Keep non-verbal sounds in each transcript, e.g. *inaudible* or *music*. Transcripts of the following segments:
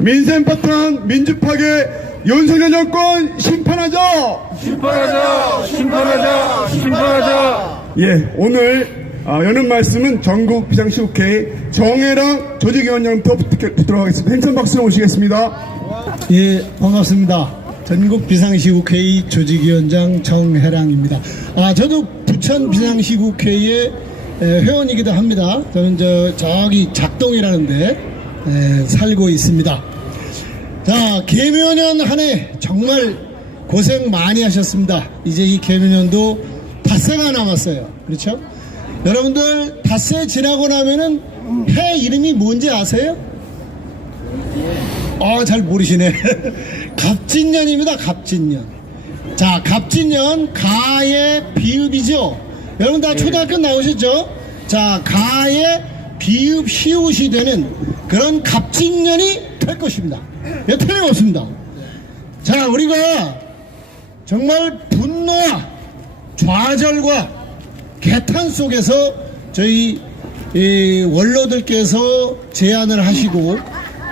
민생 파탄 민주파괴 윤석열 정권 심판하자! 심판하자! 심판하자! 심판하자! 예, 오늘 아, 여는 말씀은 전국 비상시국회 정혜랑 조직위원장부터 부탁- 듣도록 하겠습니다. 행선 박수로 모시겠습니다. 예, 반갑습니다. 전국 비상시국회의 조직위원장 정혜랑입니다. 아, 저도 부천 비상시국회의 에, 회원이기도 합니다. 저는 저, 저기 작동이라는데 에, 살고 있습니다. 자, 개묘년 한 해 정말 고생 많이 하셨습니다. 이제 이 개묘년도 닷새가 남았어요. 그렇죠? 여러분들 닷새 지나고 나면은 해 이름이 뭔지 아세요? 아, 잘 모르시네. *laughs* 갑진년입니다, 갑진년. 자, 갑진년, 가의 비읍이죠. 여러분 다 초등학교 나오셨죠? 자, 가의 비읍, 시옷이 되는 그런 갑진년이 될 것입니다. 예, 틀림없습니다. 자, 우리가 정말 분노와 좌절과 개탄 속에서 저희 이 원로들께서 제안을 하시고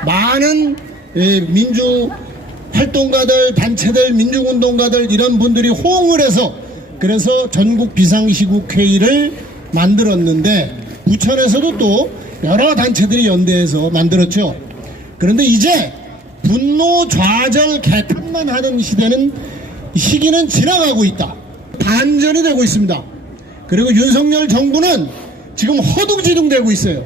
많은 이 민주 활동가들, 단체들, 민중운동가들 이런 분들이 호응을 해서 그래서 전국 비상시국회의를 만들었는데 부천에서도 또 여러 단체들이 연대해서 만들었죠. 그런데 이제 분노 좌절 개탄만 하는 시대는 시기는 지나가고 있다. 반전이 되고 있습니다. 그리고 윤석열 정부는 지금 허둥지둥 되고 있어요.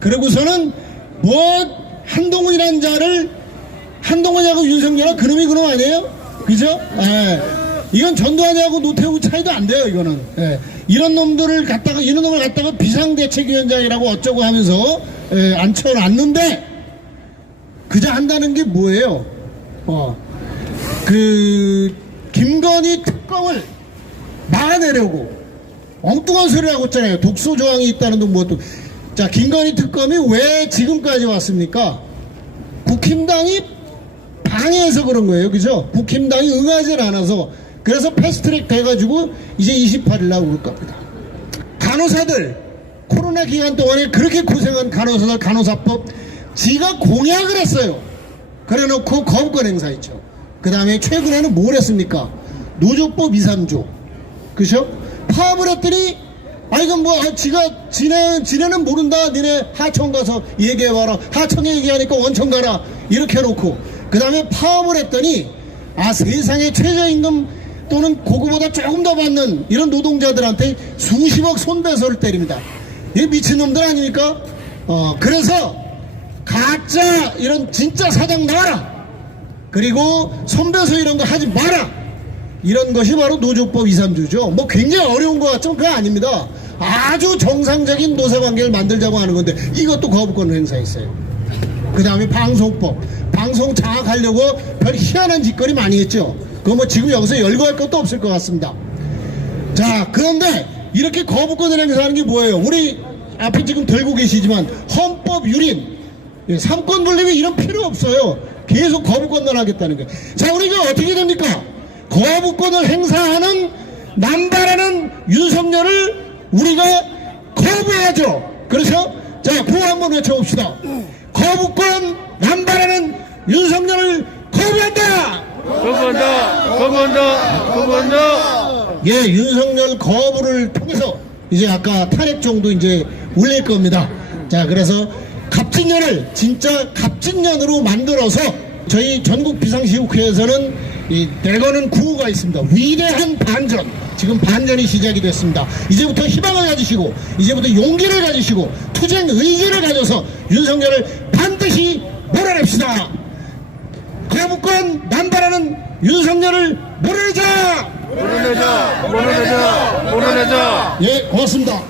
그러고서는 뭐 한동훈이라는 자를 한동훈이하고 윤석열은 그놈이 그놈 아니에요? 그죠? 예. 이건 전두환이하고 노태우 차이도 안 돼요, 이거는. 예. 이런 놈들을 갖다가, 이런 놈을 갖다가 비상대책위원장이라고 어쩌고 하면서, 예, 앉혀놨는데, 그저 한다는 게 뭐예요? 어. 그, 김건희 특검을 막아내려고 엉뚱한 소리 하고 있잖아요. 독소 조항이 있다는 둥 뭐또. 자, 김건희 특검이 왜 지금까지 왔습니까? 국힘당이 방해해서 그런 거예요. 그죠? 국힘당이 응하지 않아서 그래서 패스트트랙 돼가지고 이제 28일 날올 겁니다. 간호사들 코로나 기간 동안에 그렇게 고생한 간호사들 간호사법 지가 공약을 했어요. 그래놓고 거부권 행사했죠. 그 다음에 최근에는 뭘 했습니까? 노조법 2, 3조. 그죠? 파업을 했더니 아 이건 뭐 아, 지가 지네 지네는 모른다 니네 하청 가서 얘기해 봐라 하청에 얘기하니까 원청 가라 이렇게 해놓고 그 다음에 파업을 했더니 아 세상에 최저임금 또는 그거보다 조금 더 받는 이런 노동자들한테 수십억 손배소를 때립니다 이 미친놈들 아닙니까 어 그래서 가짜 이런 진짜 사장 나와라 그리고 손배소 이런 거 하지 마라 이런 것이 바로 노조법 2, 3조죠. 뭐 굉장히 어려운 것 같지만 그거 아닙니다. 아주 정상적인 노사관계를 만들자고 하는 건데 이것도 거부권을 행사했어요. 그 다음에 방송법. 방송 장악하려고 별 희한한 짓거리 많이 했죠. 그거 뭐 지금 여기서 열거할 것도 없을 것 같습니다. 자, 그런데 이렇게 거부권을 행사하는 게 뭐예요? 우리 앞에 지금 들고 계시지만 헌법 유린, 예, 삼권 분립이 이런 필요 없어요. 계속 거부권만 하겠다는 거예요. 자, 우리가 어떻게 됩니까? 거부권을 행사하는 남발하는 윤석열을 우리가 거부해야죠. 그렇죠? 자, 구호 한번 외쳐봅시다. 거부권 남발하는 윤석열을 거부한다! 거부한다! 거부한다! 거부한다! 예, 윤석열 거부를 통해서 이제 아까 탄핵 정도 이제 올릴 겁니다. 자, 그래서 갑진년을 진짜 갑진년으로 만들어서 저희 전국 비상시국회에서는 이 내거는 구호가 있습니다. 위대한 반전. 지금 반전이 시작이 됐습니다. 이제부터 희망을 가지시고 이제부터 용기를 가지시고 투쟁 의지를 가져서 윤석열을 반드시 몰아냅시다. 거부권 남발하는 윤석열을 몰아내자! 몰아내자! 몰아내자! 몰아내자! 예, 고맙습니다.